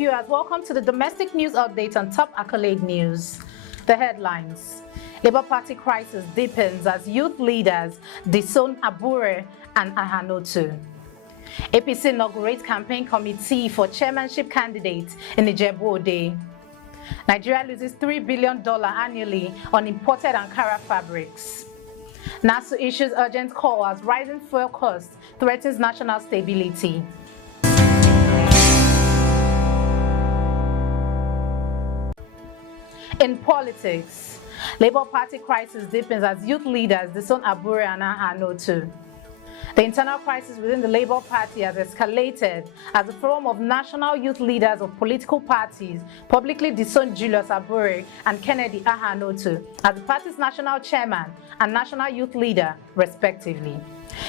viewers, welcome to the domestic news update on Top Accolade News. The headlines: Labour Party crisis deepens as youth leaders disown ABURE and AHANOTU. APC inaugurates campaign committee for chairmanship candidates in Ijebu-Ode. Nigeria loses $3 billion annually on imported Ankara fabrics. NASU issues urgent call as rising fuel costs threatens national stability. In politics, Labour Party crisis deepens as youth leaders disown ABURE and AHANOTU. The internal crisis within the Labour Party has escalated as the Forum of National Youth Leaders of political parties publicly disowned Julius ABURE and Kente AHANOTU as the party's national chairman and national youth leader, respectively.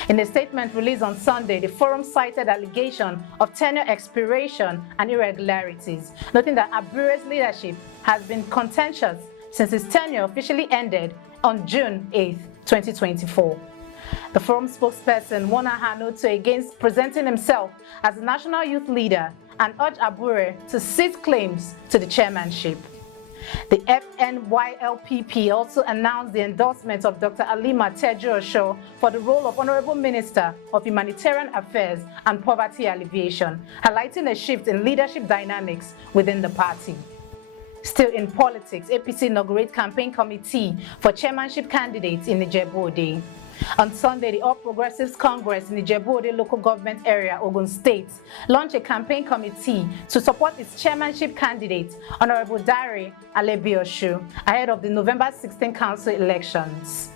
In a statement released on Sunday, the forum cited allegations of tenure expiration and irregularities, noting that ABURE's leadership has been contentious since his tenure officially ended on June 8, 2024. The forum spokesperson warned AHANOTU against presenting himself as a national youth leader and urged ABURE to cease claims to the chairmanship. The FNYLPP also announced the endorsement of Dr. Alima Teju-Osho for the role of Honorable Minister of Humanitarian Affairs and Poverty Alleviation, highlighting a shift in leadership dynamics within the party. Still in politics, APC inaugurates campaign committee for chairmanship candidates in Ijebu-Ode. On Sunday, the All Progressives Congress in the Ijebu-Ode local government area, Ogun State, launched a campaign committee to support its chairmanship candidate, Honorable Adire Alebiosu, ahead of the November 16 council elections.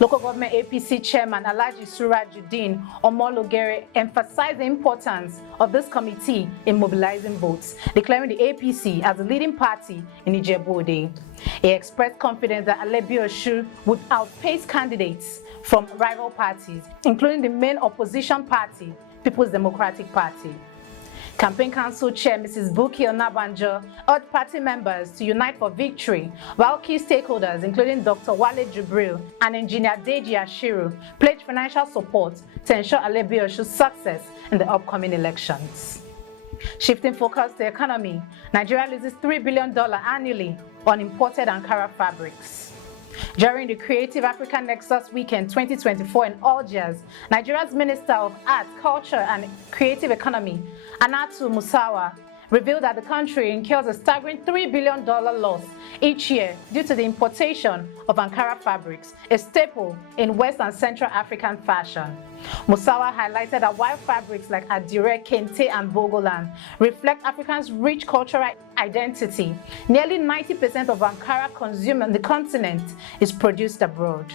Local government APC chairman Alhaji Surajuddin Omologere emphasized the importance of this committee in mobilizing votes, declaring the APC as the leading party in Ijebu-Ode. He expressed confidence that Alebiosu would outpace candidates from rival parties, including the main opposition party, People's Democratic Party. Campaign Council Chair Mrs. Buki Onabanjo urged party members to unite for victory, while key stakeholders, including Dr. Wale Jubril and Engineer Deji Ashiru, pledged financial support to ensure Alebiosu's success in the upcoming elections. Shifting focus to the economy, Nigeria loses $3 billion annually on imported Ankara fabrics. During the Creative Africa Nexus Weekend 2024 in Algiers, Nigeria's Minister of Arts, Culture and Creative Economy, Hannatu Musawa, revealed that the country incurs a staggering $3 billion loss each year due to the importation of Ankara fabrics, a staple in West and Central African fashion. Musawa highlighted that while fabrics like Adire, Kente and Bogolan reflect Africans' rich cultural identity, nearly 90% of Ankara consumed on the continent is produced abroad.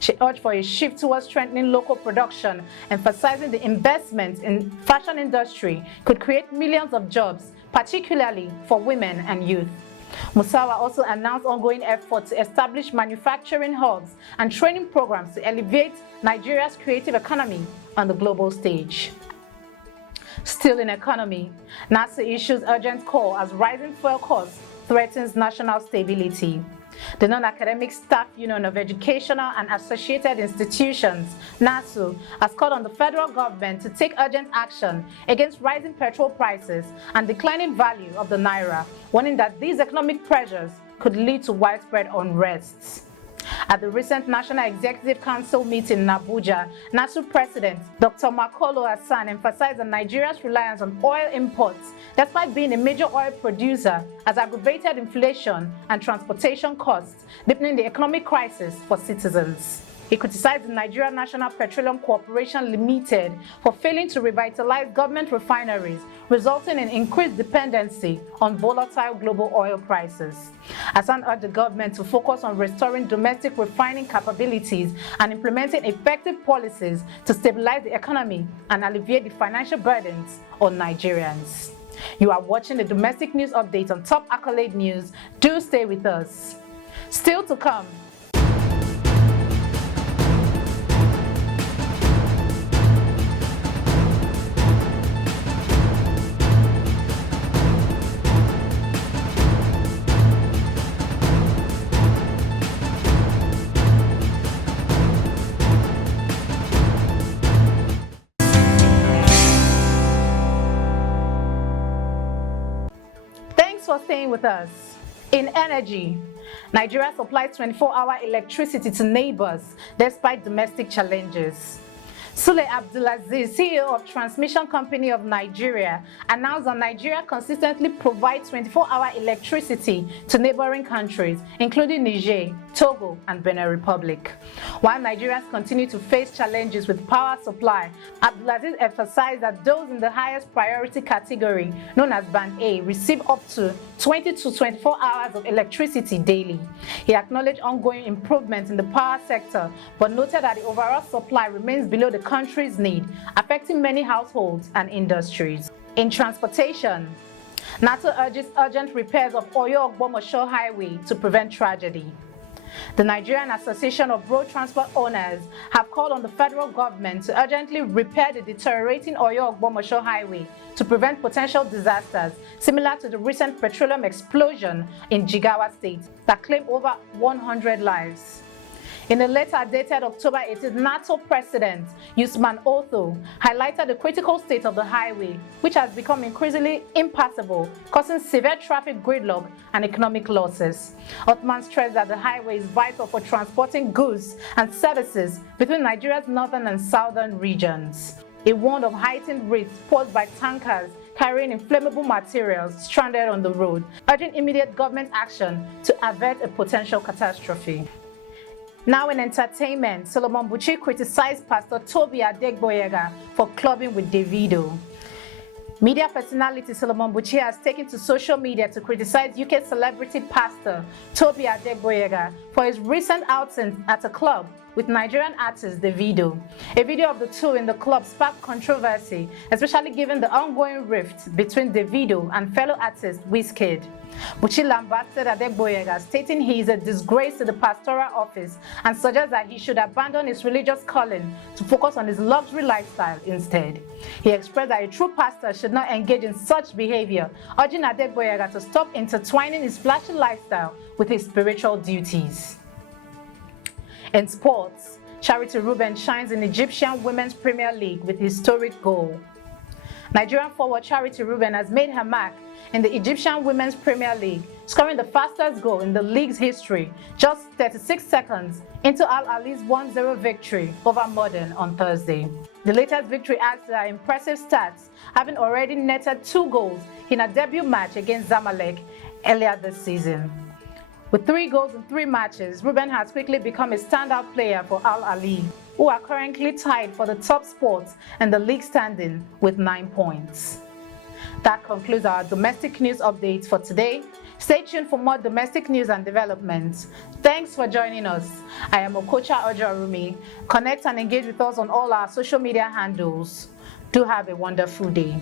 She urged for a shift towards strengthening local production, emphasizing the investment in fashion industry could create millions of jobs, particularly for women and youth. Musawa also announced ongoing efforts to establish manufacturing hubs and training programs to elevate Nigeria's creative economy on the global stage. Still in economy, NASU issues urgent call as rising fuel costs threatens national stability. The Non-Academic Staff Union of Educational and Associated Institutions, NASU, has called on the federal government to take urgent action against rising petrol prices and declining value of the naira, warning that these economic pressures could lead to widespread unrest. At the recent National Executive Council meeting in Abuja, NASU President Dr. Makolo Hassan emphasized that Nigeria's reliance on oil imports, despite being a major oil producer, has aggravated inflation and transportation costs, deepening the economic crisis for citizens. He criticized the Nigerian National Petroleum Corporation Limited for failing to revitalize government refineries, resulting in increased dependency on volatile global oil prices. Hassan urged the government to focus on restoring domestic refining capabilities and implementing effective policies to stabilize the economy and alleviate the financial burdens on Nigerians. You are watching the domestic news update on Top Accolade News. Do stay with us. Still to come. Thanks for staying with us. In energy, Nigeria supplies 24-hour electricity to neighbors despite domestic challenges. Sule Abdulaziz, CEO of Transmission Company of Nigeria, announced that Nigeria consistently provides 24-hour electricity to neighboring countries, including Niger, Togo, and Benin Republic. While Nigerians continue to face challenges with power supply, Abdulaziz emphasized that those in the highest priority category, known as Band A, receive up to 20 to 24 hours of electricity daily. He acknowledged ongoing improvements in the power sector, but noted that the overall supply remains below the country's need, affecting many households and industries. In transportation, NATO urges urgent repairs of Oyo-Ogbomoso Highway to prevent tragedy. The Nigerian Association of Road Transport Owners have called on the federal government to urgently repair the deteriorating Oyo-Ogbomoso Highway to prevent potential disasters similar to the recent petroleum explosion in Jigawa State that claimed over 100 lives. In a letter dated October 18, NATO President Usman Otho highlighted the critical state of the highway, which has become increasingly impassable, causing severe traffic gridlock and economic losses. Othman stressed that the highway is vital for transporting goods and services between Nigeria's northern and southern regions. He warned of heightened risks posed by tankers carrying inflammable materials stranded on the road, urging immediate government action to avert a potential catastrophe. Now in entertainment, Solomon Buchi criticized Pastor Toby Adegboyega for clubbing with Davido. Media personality Solomon Buchi has taken to social media to criticize UK celebrity pastor Toby Adegboyega for his recent outing at a club with Nigerian artist Davido. A video of the two in the club sparked controversy, especially given the ongoing rift between Davido and fellow artist Wizkid. Buchi lambasted Adegboyega, stating he is a disgrace to the pastoral office and suggests that he should abandon his religious calling to focus on his luxury lifestyle instead. He expressed that a true pastor should not engage in such behavior, urging Adegboyega to stop intertwining his flashy lifestyle with his spiritual duties. In sports, Charity Reuben shines in Egyptian Women's Premier League with historic goal. Nigerian forward Charity Reuben has made her mark in the Egyptian Women's Premier League, scoring the fastest goal in the league's history, just 36 seconds into Ahly's 1-0 victory over Modern on Thursday. The latest victory adds to her impressive stats, having already netted 2 goals in her debut match against Zamalek earlier this season. With 3 goals in 3 matches, Reuben has quickly become a standout player for Ahly, who are currently tied for the top spot in the league standing with 9 points. That concludes our domestic news updates for today. Stay tuned for more domestic news and developments. Thanks for joining us. I am Okocha Ojarumi. Connect and engage with us on all our social media handles. Do have a wonderful day.